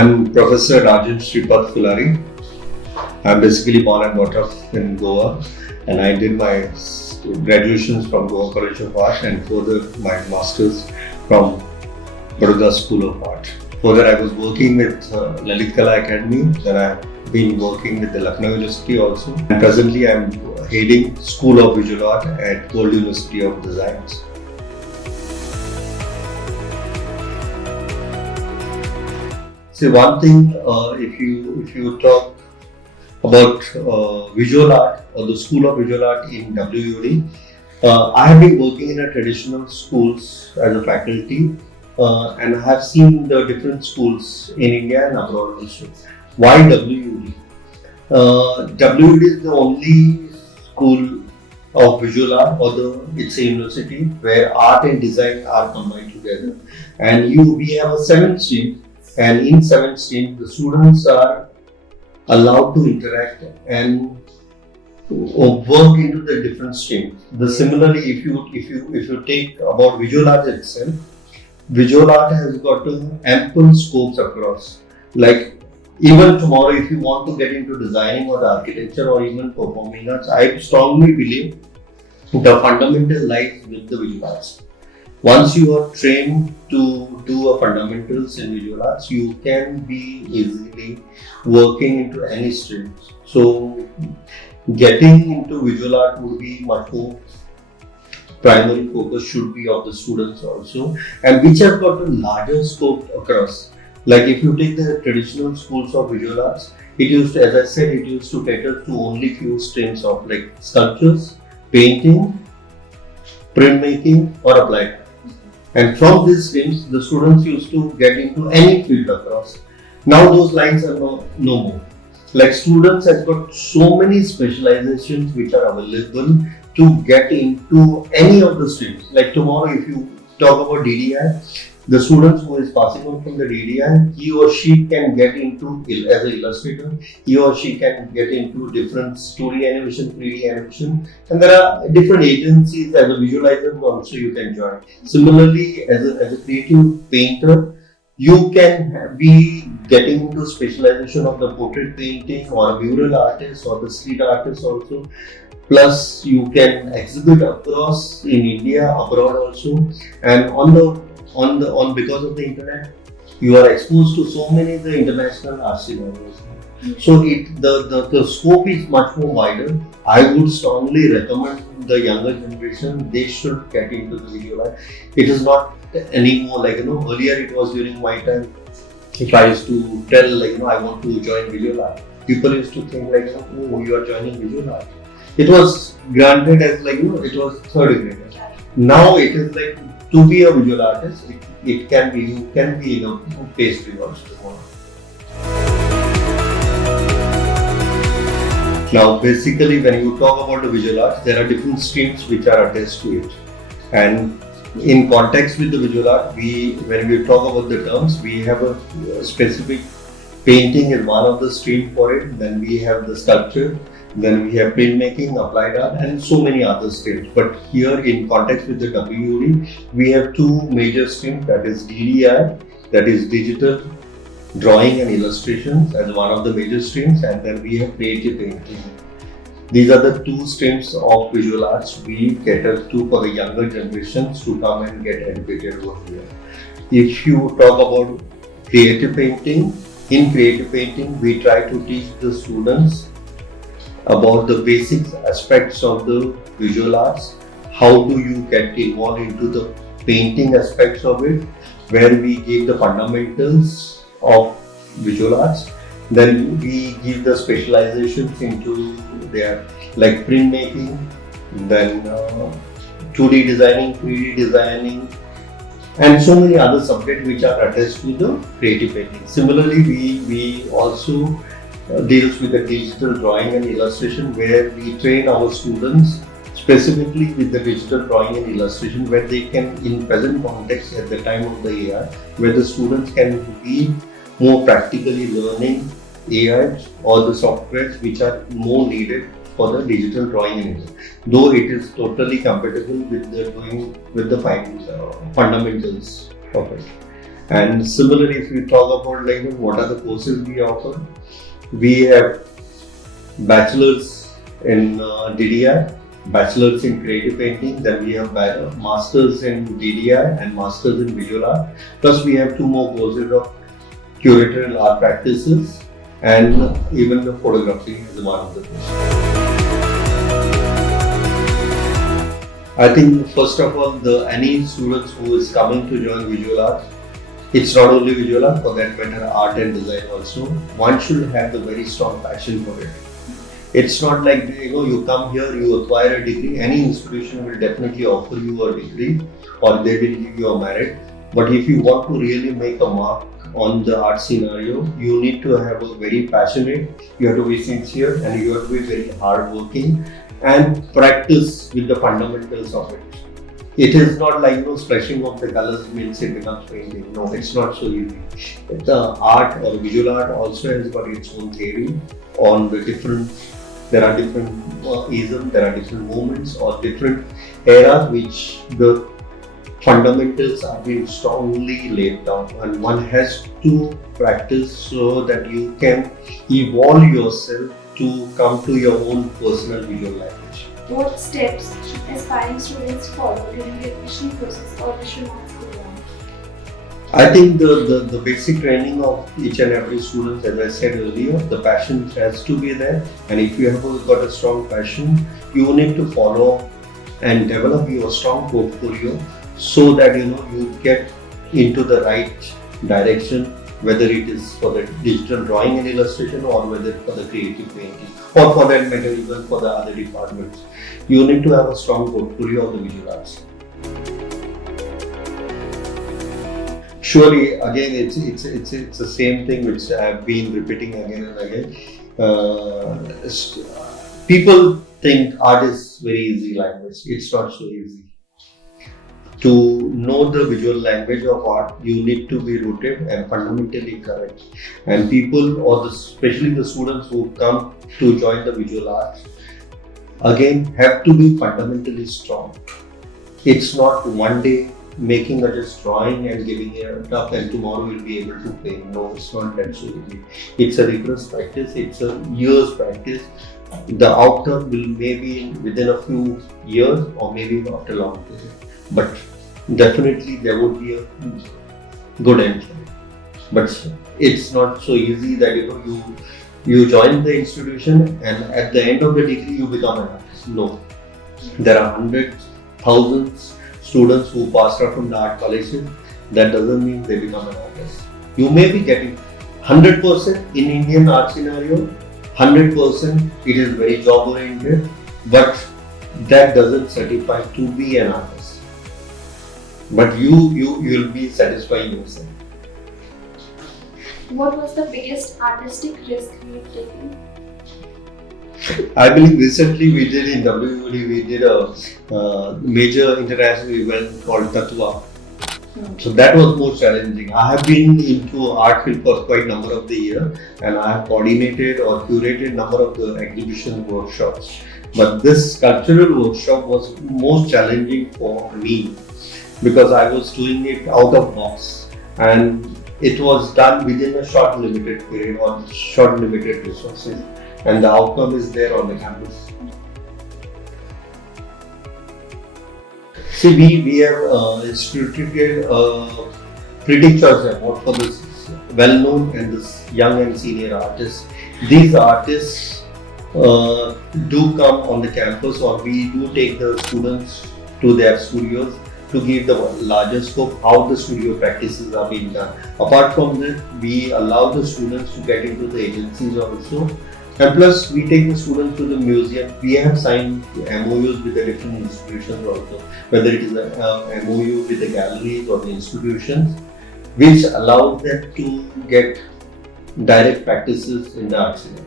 I'm Professor Rajan Shripad Fulari. I'm basically born and brought up in Goa, and I did my graduations from Goa College of Art and further my masters from Baroda School of Art. Further, I was working with Lalit Kala Academy. Then I've been working with the Lucknow University also. And presently, I'm heading School of Visual Art at World University of Designs. See, one thing, if you talk about visual art or the School of Visual Art in WUD, I have been working in a traditional schools as a faculty, and I have seen the different schools in India and abroad also. Why WUD? WUD is the only school of visual art, it's a university where art and design are combined together. And we have a 7th stream, and in 7th stream, the students are allowed to interact and work into the different streams. Similarly, if you take about visual art itself, visual art has got ample scopes across. Like even tomorrow, if you want to get into designing or the architecture or even performing arts, I strongly believe the fundamental lies with the visual arts. Once you are trained to do fundamentals in visual arts, you can be easily working into any stream. So getting into visual art would be much more primary focus should be of the students also, and which have got a larger scope across. Like if you take the traditional schools of visual arts, it used to, as I said, it used to cater to only few streams of like sculptures, painting, printmaking or applied. And from these streams, the students used to get into any field across. Now those lines are no more. Like students have got so many specializations which are available to get into any of the streams. Like tomorrow, if you talk about DDI, the students who is passing out from the DDI, he or she can get into as an illustrator, he or she can get into different 2D animation, 3D animation, and there are different agencies as a visualizer also you can join. Similarly, as a creative painter, you can be getting into specialization of the portrait painting or a mural artist or the street artist also. Plus, you can exhibit across in India, abroad also, and because of the internet, you are exposed to so many the international art scenarios. So the scope is much more wider. I would strongly recommend the younger generation, they should get into the visual art. It is not anymore like, earlier it was during my time, if I used to tell I want to join visual art, people used to think like, oh, you are joining visual art. It was granted as it was third grade. Now it is like, to be a visual artist, you can be pastry also tomorrow. Now basically when you talk about the visual arts, there are different streams which are attached to it. And in context with the visual art, when we talk about the terms, we have a specific painting is one of the stream for it, then we have the sculpture, then we have printmaking, applied art, and so many other streams. But here in context with the WUD, we have two major streams, that is DDI, that is digital drawing and illustrations as one of the major streams, and then we have creative painting. These are the two streams of visual arts we cater to for the younger generations to come and get educated over here. If you talk about creative painting, in creative painting, we try to teach the students about the basic aspects of the visual arts. How do you get involved into the painting aspects of it, where we give the fundamentals of visual arts. Then we give the specializations into their like printmaking, then 2D designing, 3D designing, and so many other subjects which are attached to the creative painting. Similarly, we also deals with the digital drawing and illustration, where we train our students specifically with the digital drawing and illustration, where they can, in present context at the time of the AI, where the students can be more practically learning AI or the softwares which are more needed for the digital drawing and though it is totally compatible with the fundamentals of it. And similarly, if we talk about like what are the courses we offer, we have bachelor's in DDI, bachelor's in creative painting, then we have masters in DDI and masters in visual art. Plus we have two more courses of curatorial art practices and even the photography is one of the courses. I think first of all, any students who is coming to join visual art, it's not only visual art, for that matter art and design also, one should have the very strong passion for it. It's not like, you come here, you acquire a degree, any institution will definitely offer you a degree or they will give you a merit. But if you want to really make a mark on the art scenario, you need to have a very passionate, you have to be sincere and you have to be very hardworking and practice with the fundamentals of it. It is not like splashing of the colors means it becomes painting. No, it's not so easy. The art or visual art also has got its own theory on the different. There are different isms, there are different movements or different eras which the fundamentals are being strongly laid down, and one has to practice so that you can evolve yourself to come to your own personal visual language. What steps should aspiring students follow during the admission process, or they should not go on? I think the basic training of each and every student, as I said earlier, the passion has to be there, and if you have got a strong passion, you need to follow and develop your strong portfolio so that you get into the right direction, whether it is for the digital drawing and illustration or whether for the creative painting or for that matter even for the other departments. You need to have a strong portfolio of the visual arts. Surely, again, it's the same thing which I have been repeating again and again. People think art is very easy language. It's not so easy. To know the visual language of art, you need to be rooted and fundamentally correct. And people, or especially the students who come to join the visual arts, again have to be fundamentally strong. It's not one day making a just drawing and giving it up and tomorrow you'll be able to paint. No, it's not that so easy. It's a rigorous practice, it's a year's practice. The outcome will maybe within a few years or maybe after a long period. But definitely there would be a good end for it. But it's not so easy that you join the institution and at the end of the degree you become an artist. No. There are hundreds, thousands students who passed out from the art colleges. That doesn't mean they become an artist. You may be getting 100% in Indian art scenario, 100% it is very job oriented, but that doesn't certify to be an artist. But you'll be satisfying yourself. What was the biggest artistic risk you have taken? I believe recently we did in WUD, we did a major international event called Tatwa. So that was more challenging. I have been into art field for quite a number of the year and I have coordinated or curated number of the exhibition workshops. But this sculptural workshop was most challenging for me because I was doing it out of box and it was done within a short limited period or short limited resources, and the outcome is there on the campus. See, we have instituted a critic choice award for this well-known and this young and senior artists. These artists do come on the campus, or we do take the students to their studios to give the larger scope how the studio practices are being done. Apart from that, we allow the students to get into the agencies also. And plus, we take the students to the museum. We have signed MOUs with the different institutions also, whether it is a MOU with the galleries or the institutions, which allows them to get direct practices in the art cinema.